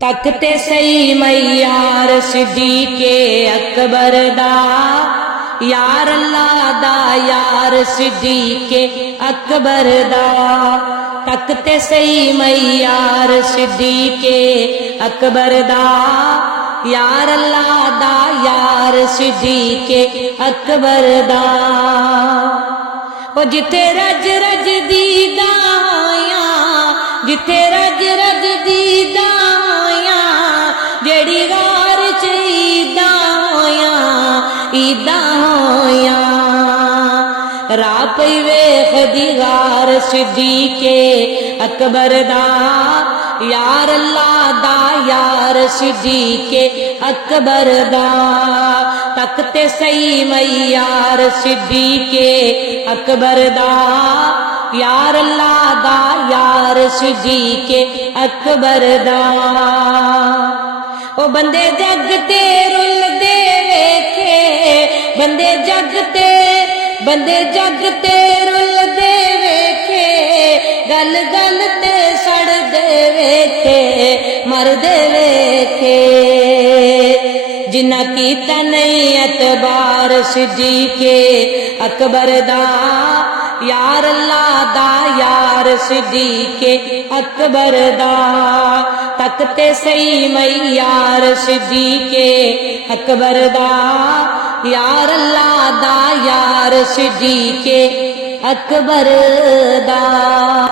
तकते सही मैयार सिद्दीक़े अकबर दा, यार अल्लाह दा यार सिद्दीक़े अकबर दा। तकते सही मैयार सिद्दीक़े अकबर दा, यार अल्लाह दा यार सिद्दीक़े अकबर दा। ओ जिथे रज रज दी दाया, जिथे रज रज दी दाया, जेड़ी गार च ईदा होया, ईदा होया। राह पई वेख दी गार सिद्दीक़े अकबर दा, यार अल्लाह दा यार सिद्दीक़े अकबर दा। तकते सही मैयार सिद्दीक़े अकबर दा, यार अल्लाह दा यार सिद्दीक़े अकबर दा। ओ बंदे जग ते रुलदे वेखे, बंदे जग ते रुलदे वेखे, गल गल ते सड़दे वेखे, मरदे वेखे। जिन्ना कीता नहीं एतबार सिद्दीक़े अकबर दा, यार अल्लाह दा यार सिद्दीक़े अकबर दा। तकते सही मैयार सिद्दीक़े अकबर दा, यार अल्लाह दा यार सिद्दीक़े अकबर दा।